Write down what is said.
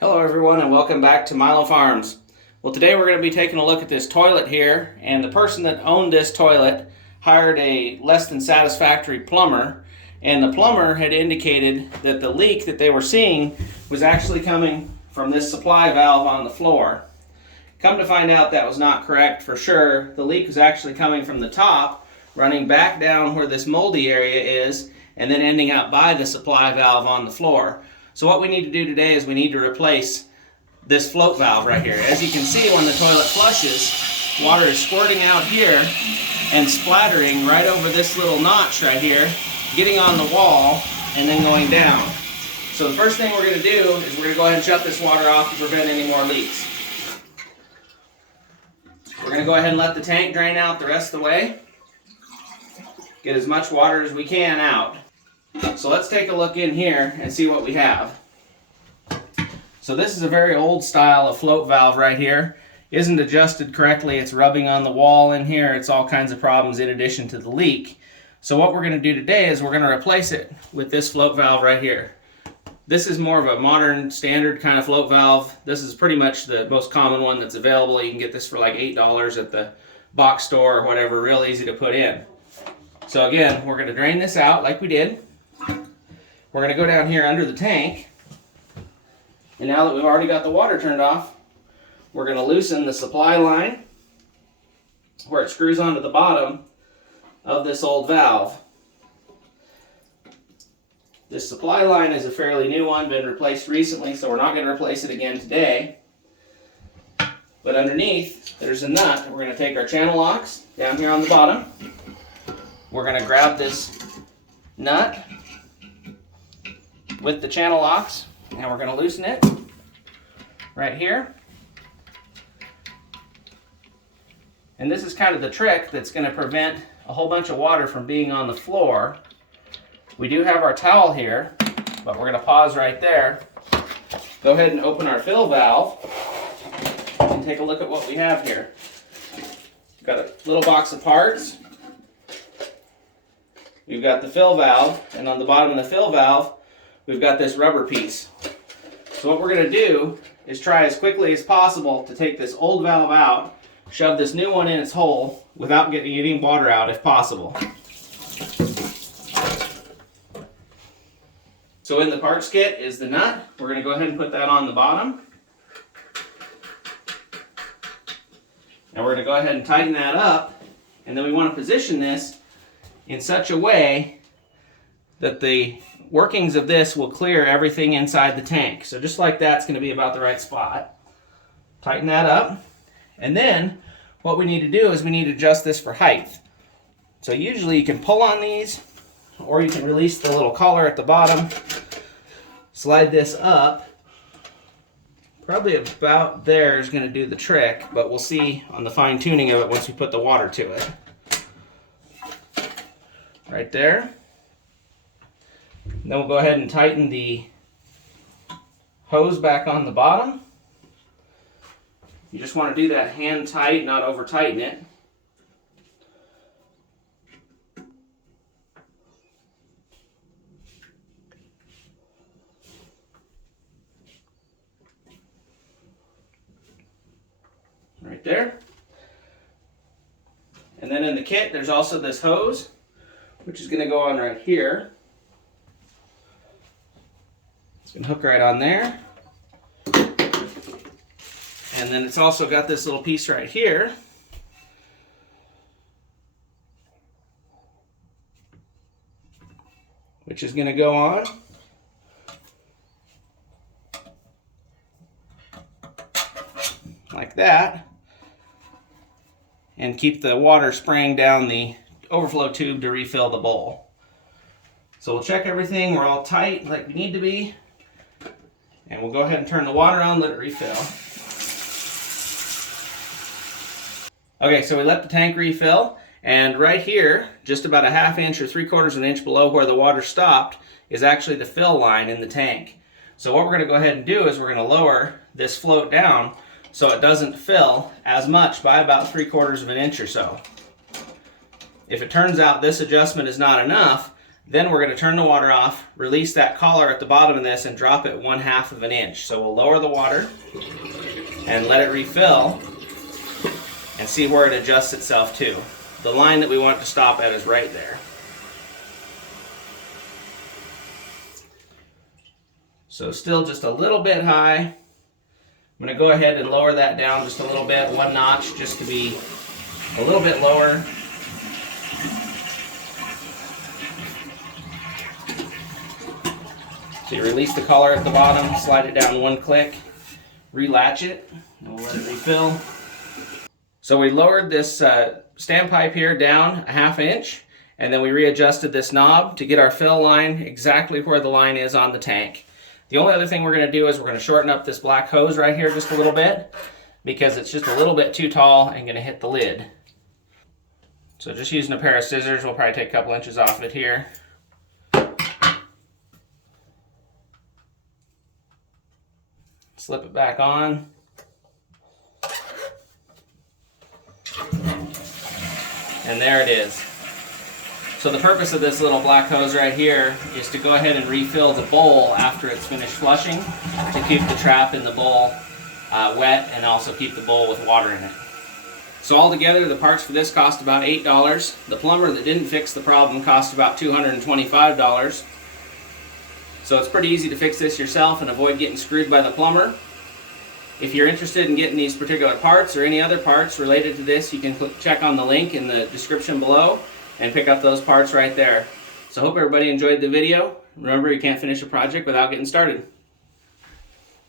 Hello everyone and welcome back to Milo Farms. Well, today we're going to be taking a look at this toilet here, and the person that owned this toilet hired a less than satisfactory plumber, and the plumber had indicated that the leak that they were seeing was actually coming from this supply valve on the floor. Come to find out that was not correct for sure. The leak was actually coming from the top, running back down where this moldy area is, and then ending up by the supply valve on the floor. So what we need to do today is we need to replace this float valve right here. As you can see, when the toilet flushes, water is squirting out here and splattering right over this little notch right here, getting on the wall and then going down. So the first thing we're going to do is we're going to go ahead and shut this water off to prevent any more leaks. We're going to go ahead and let the tank drain out the rest of the way. Get as much water as we can out. So let's take a look in here and see what we have. So this is a very old style of float valve right here. Isn't adjusted correctly. It's rubbing on the wall in here. It's all kinds of problems in addition to the leak. So what we're going to do today is we're going to replace it with this float valve right here. This is more of a modern standard kind of float valve. This is pretty much the most common one that's available. You can get this for like $8 at the box store or whatever. Real easy to put in. So again, we're going to drain this out like we did. We're going to go down here under the tank, and now that we've already got the water turned off, we're going to loosen the supply line where it screws onto the bottom of this old valve. This supply line is a fairly new one, been replaced recently, so we're not going to replace it again today. But underneath, there's a nut. We're going to take our channel locks down here on the bottom. We're going to grab this nut with the channel locks, and we're going to loosen it right here. And this is kind of the trick that's going to prevent a whole bunch of water from being on the floor. We do have our towel here, but we're going to pause right there. Go ahead and open our fill valve and take a look at what we have here. We've got a little box of parts. We've got the fill valve, and on the bottom of the fill valve, we've got this rubber piece. So what we're going to do is try as quickly as possible to take this old valve out, shove this new one in its hole without getting any water out if possible. So in the parts kit is the nut. We're going to go ahead and put that on the bottom. And we're going to go ahead and tighten that up. And then we want to position this in such a way that the workings of this will clear everything inside the tank. So just like that's going to be about the right spot. Tighten that up. And then what we need to do is we need to adjust this for height. So usually you can pull on these, or you can release the little collar at the bottom. Slide this up. Probably about there is going to do the trick, but we'll see on the fine tuning of it once we put the water to it. Right there. Then we'll go ahead and tighten the hose back on the bottom. You just want to do that hand tight, not over tighten it. Right there. And then in the kit, there's also this hose, which is going to go on right here. It's going to hook right on there. And then it's also got this little piece right here. Which is going to go on. Like that. And keep the water spraying down the overflow tube to refill the bowl. So we'll check everything. We're all tight like we need to be. And we'll go ahead and turn the water on, let it refill. Okay, so we let the tank refill, and right here, just about a 1/2 inch or 3/4 inch below where the water stopped, is actually the fill line in the tank. So what we're going to go ahead and do is we're going to lower this float down so it doesn't fill as much by about 3/4 inch or so. If it turns out this adjustment is not enough, Then we're going to turn the water off, release that collar at the bottom of this, and drop it 1/2 of an inch. So we'll lower the water and let it refill and see where it adjusts itself to. The line that we want to stop at is right there. So still just a little bit high. I'm going to go ahead and lower that down just a little bit, 1 notch, just to be a little bit lower. So you release the collar at the bottom, slide it down 1 click, relatch it, and we'll let it refill. So we lowered this standpipe here down 1/2 inch, and then we readjusted this knob to get our fill line exactly where the line is on the tank. The only other thing we're going to do is we're going to shorten up this black hose right here just a little bit, because it's just a little bit too tall and going to hit the lid. So just using a pair of scissors, we'll probably take a couple inches off of it here. Slip it back on. And there it is. So the purpose of this little black hose right here is to go ahead and refill the bowl after it's finished flushing, to keep the trap in the bowl wet and also keep the bowl with water in it. So altogether, the parts for this cost about $8. The plumber that didn't fix the problem cost about $225. So it's pretty easy to fix this yourself and avoid getting screwed by the plumber. If you're interested in getting these particular parts or any other parts related to this, you can check on the link in the description below and pick up those parts right there. So I hope everybody enjoyed the video. Remember, you can't finish a project without getting started.